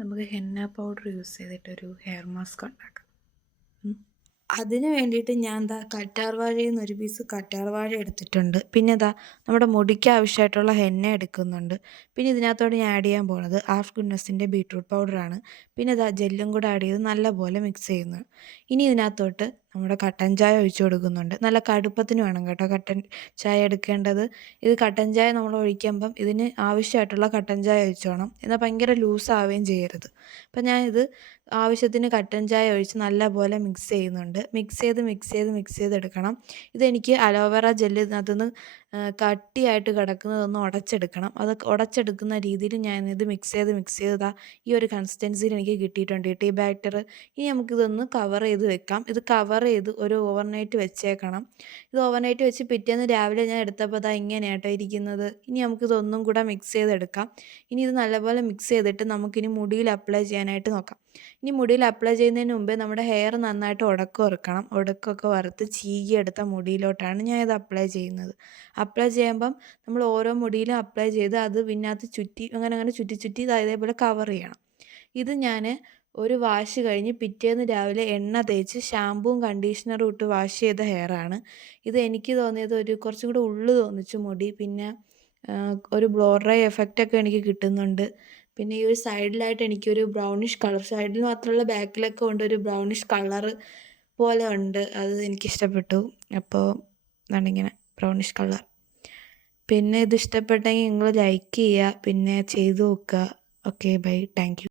നമുക്ക് henna powder use ചെയ്തിട്ടൊരു hair mask ഉണ്ടാക്കാം. അതിന് വേണ്ടിയിട്ട് ഞാൻ കറ്റാർവാഴയിൽ നിന്ന് ഒരു പീസ് കറ്റാർവാഴ എടുത്തിട്ടുണ്ട്. പിന്നെ നമ്മുടെ മുടിക്ക് ആവശ്യമായിട്ടുള്ള ഹെന്ന എടുക്കുന്നുണ്ട്. പിന്നെ ഇതിനകത്തോട് ഞാൻ ആഡ് ചെയ്യാൻ പോകുന്നത് ഹാഫ് ഗുഡ്നസിൻ്റെ ബീട്രൂട്ട് പൗഡറാണ്. പിന്നെ ജെല്ലും കൂടെ ആഡ് ചെയ്ത് നല്ലപോലെ മിക്സ് ചെയ്യുന്നു. ഇനി ഇതിനകത്തോട്ട് നമ്മുടെ കട്ടൻ ചായ ഒഴിച്ചു കൊടുക്കുന്നുണ്ട്. നല്ല കടുപ്പത്തിന് വേണം കേട്ടോ കട്ടൻ ചായ എടുക്കേണ്ടത്. ഇത് കട്ടൻ ചായ നമ്മൾ ഒഴിക്കുമ്പം ഇതിന് ആവശ്യമായിട്ടുള്ള കട്ടൻ ചായ ഒഴിച്ചോണം. എന്നാൽ ഭയങ്കര ലൂസാവുകയും ചെയ്യരുത്. അപ്പം ഞാനിത് ആവശ്യത്തിന് കട്ടൻ ചായ ഒഴിച്ച് നല്ലപോലെ മിക്സ് ചെയ്യുന്നുണ്ട്. മിക്സ് ചെയ്തെടുക്കണം. ഇതെനിക്ക് അലോവേറ ജെല്ല് ഇതിനകത്തുനിന്ന് കട്ടിയായിട്ട് കിടക്കുന്നതൊന്ന് ഉടച്ചെടുക്കണം. അത് ഉടച്ചെടുക്കുന്ന രീതിയിൽ ഞാനിത് മിക്സ് ചെയ്ത് ഈ ഒരു കൺസിസ്റ്റൻസിയിൽ എനിക്ക് കിട്ടിയിട്ടുണ്ട് ടീ ബാറ്റർ. ഇനി നമുക്കിതൊന്ന് കവർ ചെയ്ത് വെക്കാം. ഇത് കവർ ചെയ്ത് ഒരു ഓവർനൈറ്റ് വെച്ചേക്കണം. ഇത് ഓവർനൈറ്റ് വെച്ച് പിറ്റേന്ന് രാവിലെ ഞാൻ എടുത്തപ്പോൾ ഇങ്ങനെയാട്ടോ ഇരിക്കുന്നത്. ഇനി നമുക്കിതൊന്നും കൂടെ മിക്സ് ചെയ്തെടുക്കാം. ഇനി ഇത് നല്ലപോലെ മിക്സ് ചെയ്തിട്ട് നമുക്കിനി മുടിയിൽ അപ്ലൈ ചെയ്യാനായിട്ട് നോക്കാം. ഇനി മുടിയിൽ അപ്ലൈ ചെയ്യുന്നതിന് മുമ്പേ നമ്മുടെ ഹെയർ നന്നായിട്ട് ഉടക്കമൊക്കെ വറുത്ത് ചീകിയെടുത്ത മുടിയിലോട്ടാണ് ഞാൻ ഇത് അപ്ലൈ ചെയ്യുന്നത്. അപ്ലൈ ചെയ്യുമ്പം നമ്മൾ ഓരോ മുടിയിലും അപ്ലൈ ചെയ്ത് അത് പിന്നകത്ത് ചുറ്റി അങ്ങനെ ചുറ്റി ഇതേപോലെ കവർ ചെയ്യണം. ഇത് ഞാൻ ഒരു വാഷ് കഴിഞ്ഞ് പിറ്റേന്ന് രാവിലെ എണ്ണ തേച്ച് ഷാമ്പൂവും കണ്ടീഷണറും ഇട്ട് വാഷ് ചെയ്ത ഹെയറാണ്. ഇത് എനിക്ക് തോന്നിയത് കുറച്ചും കൂടി ഉള്ളു തോന്നിച്ചു മുടി. പിന്നെ ഒരു ബ്ലോ ഡ്രൈ എഫക്റ്റൊക്കെ എനിക്ക് കിട്ടുന്നുണ്ട്. പിന്നെ ഈ ഒരു സൈഡിലായിട്ട് എനിക്കൊരു ബ്രൗണിഷ് കളർ, സൈഡിൽ മാത്രമല്ല ബാക്കിലൊക്കെ ഉണ്ട് ഒരു ബ്രൗണിഷ് കളറ് പോലെ ഉണ്ട്. അത് എനിക്കിഷ്ടപ്പെട്ടു. അപ്പോൾ ഇങ്ങനെ ബ്രൗണിഷ് കളർ. പിന്നെ ഇത് ഇഷ്ടപ്പെട്ടെങ്കിൽ നിങ്ങൾ ലൈക്ക് ചെയ്യുക, പിന്നെ ചെയ്ത് നോക്കുക. Okay, bye, thank U.